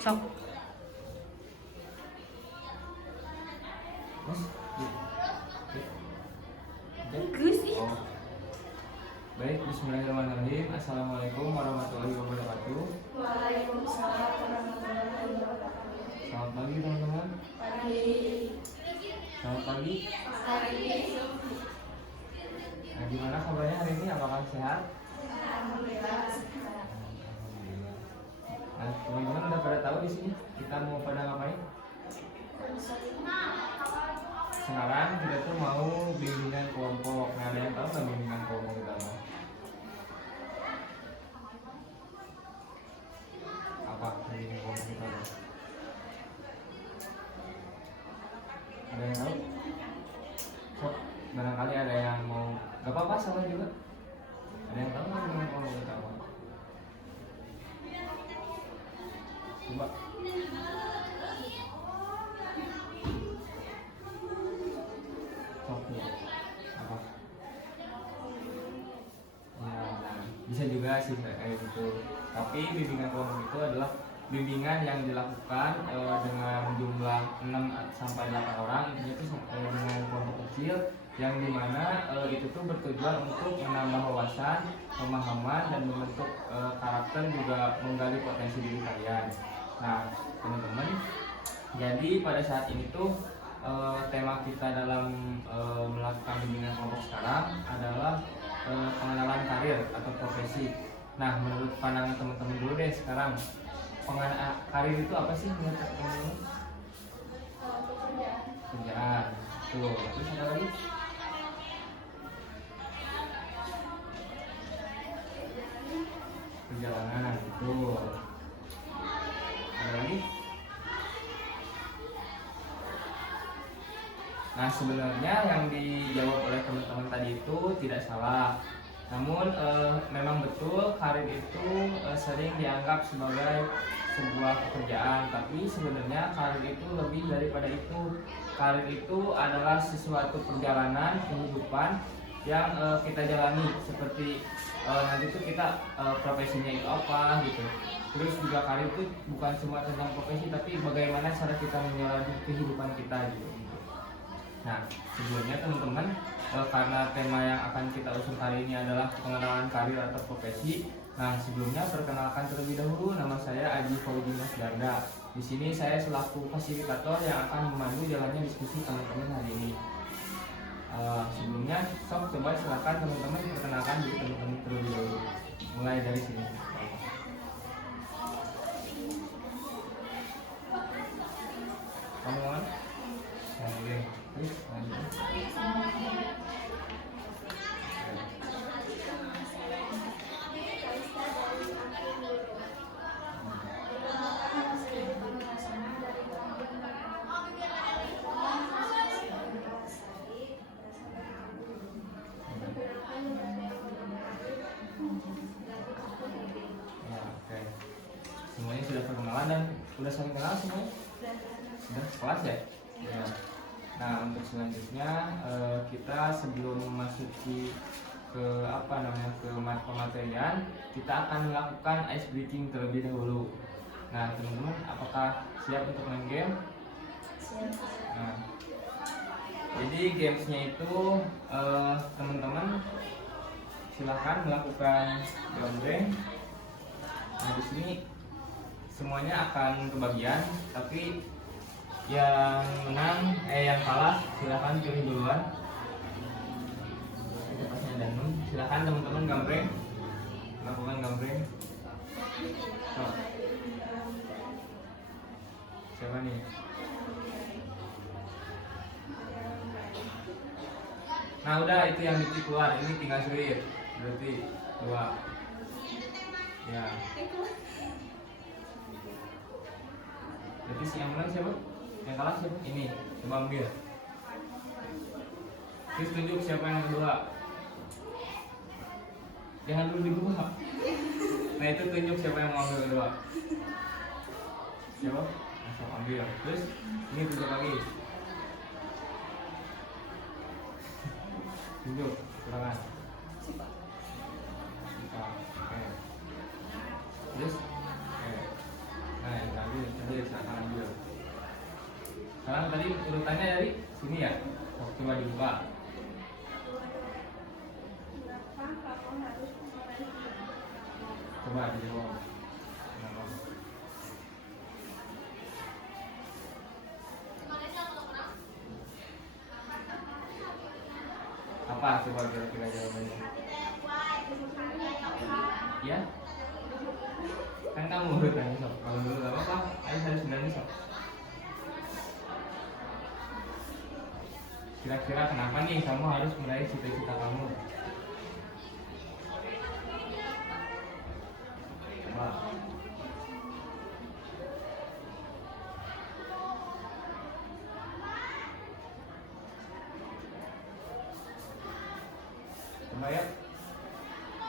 Sok. Mas, Gus sih. oh. Baik, bismillahirrahmanirrahim. Assalamualaikum warahmatullahi wabarakatuh. Waalaikumsalam warahmatullahi wabarakatuh. Selamat pagi teman-teman. Pagi. Selamat pagi. Pagi. Nah, gimana kabarnya hari ini? Apakah sehat? Alhamdulillah. Alhamdulillah. Nah, teman-teman udah pada tahu di sini kita mau pada ngapain? Sekarang kita tuh mau bimbingan kelompok. Nah, ada yang tahu nggak bimbingan kelompok kita mau? Apa bimbingan kelompok kita mau? Ada yang tahu? Sok, barangkali ada yang mau. Gak apa-apa, sama juga. Ada yang tahu nggak bimbingan kelompok kita apa? Coba. Apa? Ya, bisa juga sih kayak gitu. Tapi bimbingan kelompok itu adalah bimbingan yang dilakukan dengan jumlah 6 sampai 8 orang. Intinya itu dengan kelompok kecil yang dimana itu tuh bertujuan untuk menambah wawasan, pemahaman dan membentuk karakter, juga menggali potensi diri kalian. Nah, teman-teman, jadi pada saat ini tuh tema kita dalam melakukan bimbingan kelompok sekarang adalah pengenalan karir atau profesi. Nah, menurut pandangan teman-teman dulu deh sekarang, karir itu apa sih menurut teman-teman? Kerjaan. Tuh, terus ada lagi? Perjalanan, itu. Ada lagi? Nah, sebenarnya yang dijawab oleh teman-teman tadi itu tidak salah. Namun memang betul karir itu sering dianggap sebagai sebuah pekerjaan, tapi sebenarnya karir itu lebih daripada itu. Karir itu adalah sesuatu perjalanan kehidupan yang kita jalani, seperti nanti itu kita profesinya itu apa gitu. Terus juga karir itu bukan cuma tentang profesi, tapi bagaimana cara kita menjalani kehidupan kita gitu. Nah, sebelumnya teman-teman, karena tema yang akan kita usung kali ini adalah pengenalan karir atau profesi. Nah, sebelumnya perkenalkan terlebih dahulu, nama saya Aji Fauzi Masdarda. Di sini saya selaku fasilitator yang akan memandu jalannya diskusi teman-teman hari ini. Sebelumnya, sok coba silakan teman-teman perkenalkan diri teman-teman terlebih dahulu. Mulai dari sini. Kamu kan? Oke. Terus lanjut. Ya, oke. Semuanya sudah perkenalan dan sudah saling kenal semuanya? Sudah kelas ya? Ya. Nah, untuk selanjutnya kita sebelum memasuki ke pematerian, kita akan melakukan ice breaking terlebih dahulu. Nah, teman-teman, apakah siap untuk main game? Siap. Nah, jadi gamesnya itu teman-teman silahkan melakukan gambling. Nah, di sini semuanya akan kebagian, tapi yang menang, yang kalah silahkan pilih duluan. Silahkan teman-teman gambreng, lakukan gambreng. Oh. Siapa nih? Nah, udah itu yang Diti keluar, ini tinggal sulit. Berarti 2. Ya. Berarti si yang menang siapa? Yang kalah siapa? Ini, coba ambil. Terus tunjuk siapa yang kedua. Jangan dulu dibuka. Nah, itu tunjuk siapa yang mau ambil kedua. Siapa? Langsung ambil. Terus ini tunjuk lagi. Tunjuk, silakan. Oke. Terus, oke. Nah, yang tadi Oke, silakan ambil. Sekarang tadi urutannya dari sini ya. Oh, coba dibuka. Kenapa kamu harus memarahi ibu? Coba dijawab. Kenapa? Apa coba kira-kira jawabannya? Ya? Kan kamu urutannya sob. Kalau dulu gak apa-apa, ayo harus bilangnya sob. Kira-kira kenapa nih kamu harus meraih cita-cita kamu? Coba. Coba ya.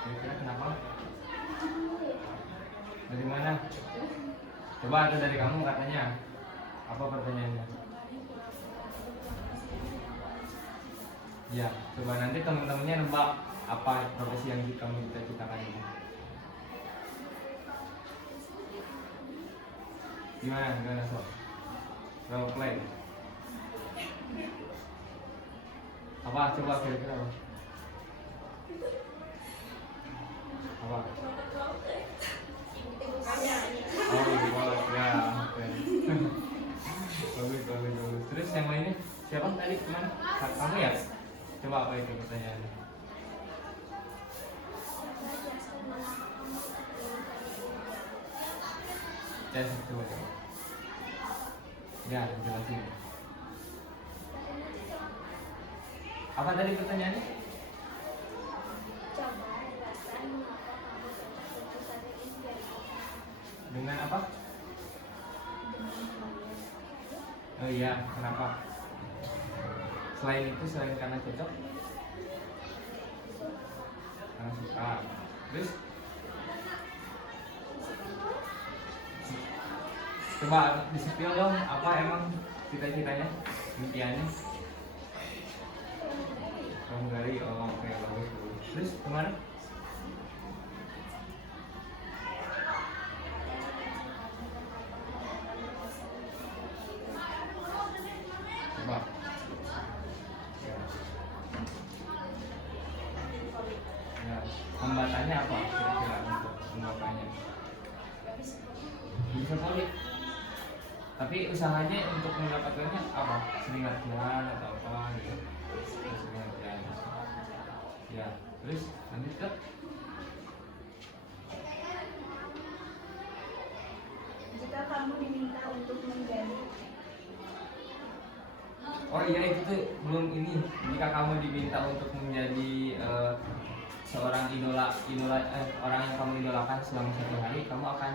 Kira-kira kenapa? Dari mana? Coba ada dari kamu katanya. Apa pertanyaannya? Ya, coba nanti teman-temannya nebak apa profesi yang kamu cita-citakan ini. Gimana sob? Role play. Apa? Coba kira-kira apa? Apa? Oh, boleh ya. Oke. Bagus. Terus yang lainnya siapa tadi kemana? Kamu ya? Coba apa itu pertanyaannya? Ya, coba. Ya, jelasin. Apa tadi pertanyaannya? Coba jelaskan mengapa kamu cocok dengan karir ini dari awal. Dengan apa? Dengan karir. Oh iya, kenapa? Selain itu, selain karena cocok? Karena suka. Terus? Coba disepil dong, apa emang cita-citanya? Impiannya? Pramugari, oh oke, bagus. Terus kemana? Coba. Ya, hambatannya apa kira-kira untuk menggapainya? Bisa solid. Tapi usahanya untuk mendapatkannya apa? Sering latihan atau apa gitu? Sering latihan. Ya, terus lanjut ke? Jika kamu diminta untuk menjadi Oh iya itu tuh belum ini. Jika kamu diminta untuk menjadi seorang orang yang kamu idolakan selama satu hari, kamu akan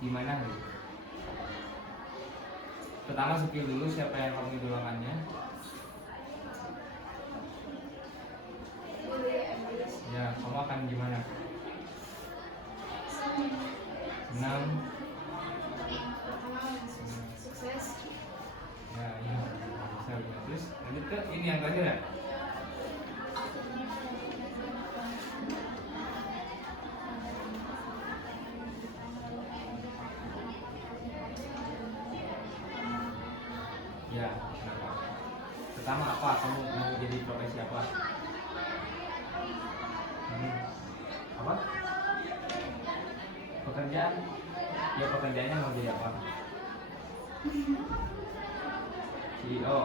gimana gitu? Pertama skill dulu siapa yang kamu idolakannya. Billy Eilish, Ya, kamu akan gimana? Senang. terkenal dan sukses. Ya, iya. Bisa. Terus lanjut ke ini yang terakhir ya. Ya, kenapa? Pertama apa? Kamu mau jadi profesi apa? Apa? Pekerjaan? Ya pekerjaannya mau jadi apa? CEO.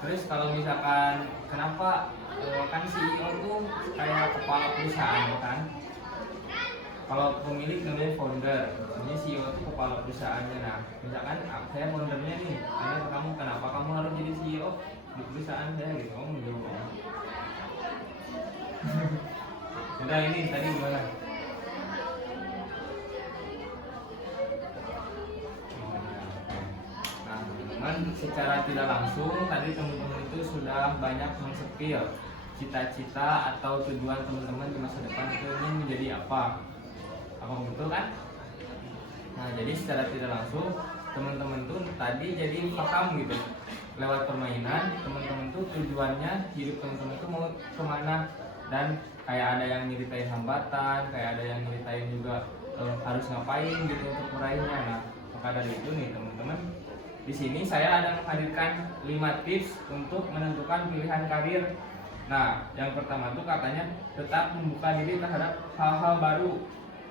Terus kalau misalkan kenapa kan CEO tuh kayak kepala perusahaan kan? Kalau pemilik namanya founder, namanya CEO itu kepala perusahaannya. Nah, misalkan saya foundernya nih, tanya ke kamu kenapa kamu harus jadi CEO di perusahaan saya gitu, kamu menjawab apa? Udah ini tadi gimana? Nah, teman-teman secara tidak langsung tadi teman-teman itu sudah banyak mensepil cita-cita atau tujuan teman-teman di masa depan itu ingin menjadi apa? Apa betul kan? Nah jadi secara tidak langsung teman-teman tuh tadi jadi paham gitu lewat permainan teman-teman tuh tujuannya hidup teman-teman tuh mau kemana dan kayak ada yang nyeritain hambatan, kayak ada yang nyeritain juga harus ngapain gitu untuk meraihnya. Nah Maka dari itu nih teman-teman, di sini saya ada menghadirkan 5 tips untuk menentukan pilihan karir. Nah, yang pertama tuh katanya tetap membuka diri terhadap hal-hal baru.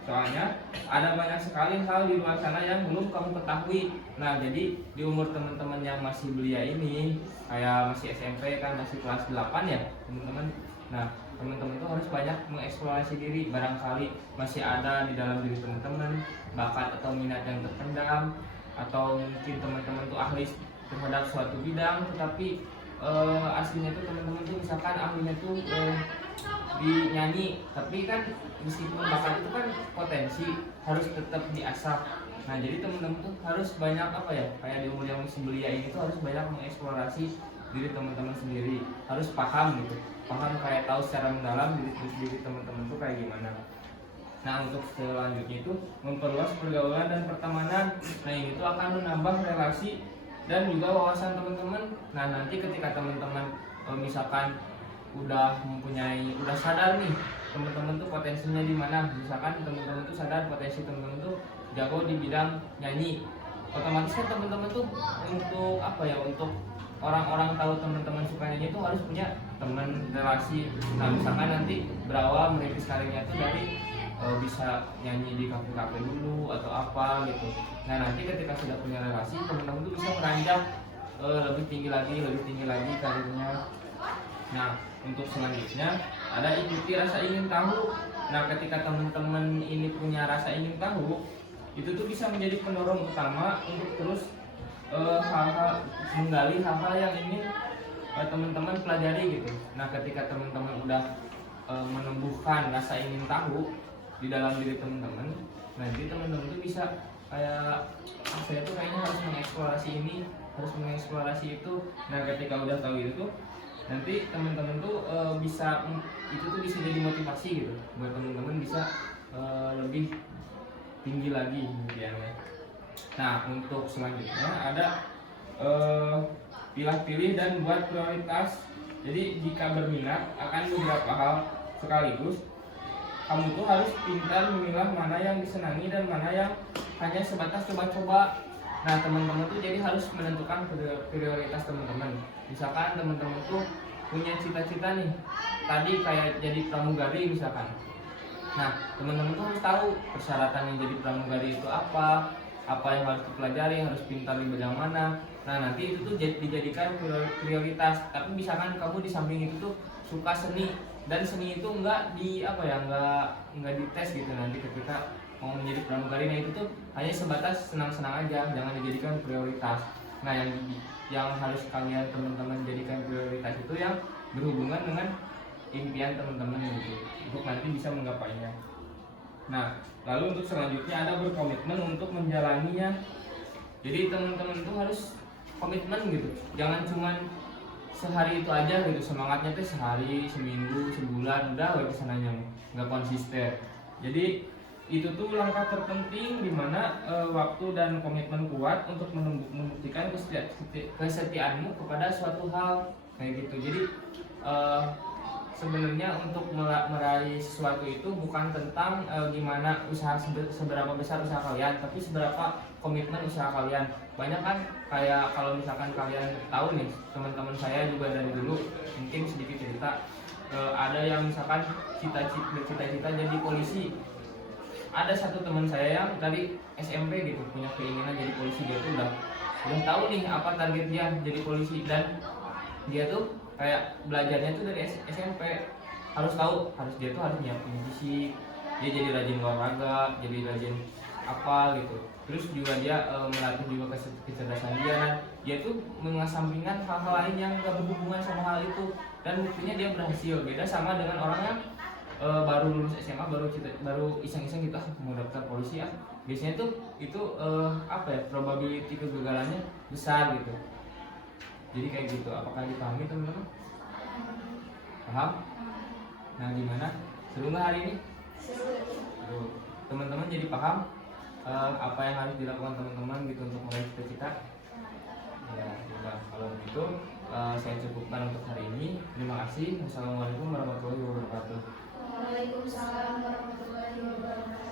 Soalnya ada banyak sekali hal di luar sana yang belum kamu ketahui. Nah, jadi di umur teman-teman yang masih belia ini, kayak masih SMP kan, masih kelas 8 ya, teman-teman. Nah, teman-teman tuh harus banyak mengeksplorasi diri. Barangkali masih ada di dalam diri teman-teman bakat atau minat yang terpendam, atau mungkin teman-teman tuh ahli terhadap suatu bidang, tetapi aslinya tuh teman-teman tuh misalkan ahlinya tuh di nyanyi, tapi kan meskipun bakat itu kan potensi harus tetap diasah. Nah, jadi teman-teman tuh harus banyak apa ya, kayak di umur yang masih belia ini tuh harus banyak mengeksplorasi diri teman-teman sendiri, harus paham gitu, paham kayak tahu secara mendalam diri teman-teman tuh kayak gimana. Nah, untuk selanjutnya itu memperluas pergaulan dan pertemanan. Nah, ini tuh akan menambah relasi dan juga wawasan teman-teman. Nah, nanti ketika teman-teman misalkan udah sadar nih teman-teman tuh potensinya di mana. Misalkan teman-teman tuh sadar potensi teman-teman tuh jago di bidang nyanyi. Otomatis kan teman-teman tuh untuk apa ya? Untuk orang-orang tahu teman-teman suka nyanyi itu harus punya teman relasi. Nah, misalkan nanti berawal merintis karirnya tuh dari bisa nyanyi di kafe-kafe dulu atau apa gitu. Nah, nanti ketika sudah punya relasi, teman-teman tuh bisa meranjak lebih tinggi lagi karirnya. Nah, untuk selanjutnya ada ikuti rasa ingin tahu. Nah, ketika teman-teman ini punya rasa ingin tahu, itu tuh bisa menjadi pendorong utama untuk terus menggali hal-hal yang ingin teman-teman pelajari gitu. Nah, ketika teman-teman udah menumbuhkan rasa ingin tahu di dalam diri teman-teman, nanti teman-teman tuh bisa kayak saya tuh kayaknya harus mengeksplorasi ini, harus mengeksplorasi itu. Nah, ketika udah tahu itu tuh nanti teman-teman tuh itu tuh bisa jadi motivasi gitu buat teman-teman bisa lebih tinggi lagi impiannya. Nah, untuk selanjutnya ada pilih-pilih dan buat prioritas. Jadi jika berminat akan beberapa hal sekaligus, kamu tuh harus pintar memilah mana yang disenangi dan mana yang hanya sebatas coba-coba. Nah, teman-teman tuh jadi harus menentukan prioritas teman-teman. Misalkan teman-teman tuh punya cita-cita nih, tadi kayak jadi pramugari misalkan. Nah, teman-teman tuh harus tahu persyaratan yang jadi pramugari itu apa yang harus dipelajari, harus pintar di bidang mana. Nah, nanti itu tuh dijadikan prioritas. Tapi misalkan kamu di samping itu tuh suka seni, dan seni itu enggak dites gitu nanti ketika mau menjadi pramugari. Nah, itu tuh hanya sebatas senang-senang aja, jangan dijadikan prioritas. Nah, yang harus kalian teman-teman jadikan prioritas itu yang berhubungan dengan impian teman-teman gitu, untuk nanti bisa menggapainya. Nah, lalu untuk selanjutnya ada berkomitmen untuk menjalaninya. Jadi teman-teman tuh harus komitmen gitu, jangan cuman sehari itu aja gitu, semangatnya tuh sehari, seminggu, sebulan, udah ke sananya, nggak konsisten. Jadi itu tuh langkah terpenting di mana waktu dan komitmen kuat untuk membuktikan kesetiaanmu kepada suatu hal kayak gitu. Jadi sebenarnya untuk meraih sesuatu itu bukan tentang gimana seberapa besar usaha kalian, tapi seberapa komitmen usaha kalian. Banyak kan kayak kalau misalkan kalian tahu nih, teman-teman saya juga dari dulu, mungkin sedikit cerita, ada yang misalkan bercita-cita jadi polisi. Ada satu teman saya yang dari SMP gitu punya keinginan jadi polisi. Dia tuh udah tahu nih apa target dia jadi polisi, dan dia tuh kayak belajarnya tuh dari SMP, harus tahu, dia tuh harus nyiapin fisik, dia jadi rajin olahraga, jadi rajin apa gitu. Terus juga dia melatih juga kecerdasan dia tuh mengesampingkan hal-hal lain yang gak berhubungan sama hal itu, dan buktinya dia berhasil. Beda sama dengan orang yang baru lulus SMA, baru iseng-iseng gitu, mau daftar polisi ya. Biasanya tuh itu probability kegagalannya besar gitu. Jadi kayak gitu. Apakah dipahami teman-teman? Paham? Nah, gimana? Seru nggak hari ini? Seru. Teman-teman jadi paham apa yang harus dilakukan teman-teman gitu untuk meraih cita-cita? Ya, udah. Kalau gitu saya cukupkan untuk hari ini. Terima kasih. Wassalamualaikum warahmatullahi wabarakatuh. Waalaikumsalam warahmatullahi wabarakatuh.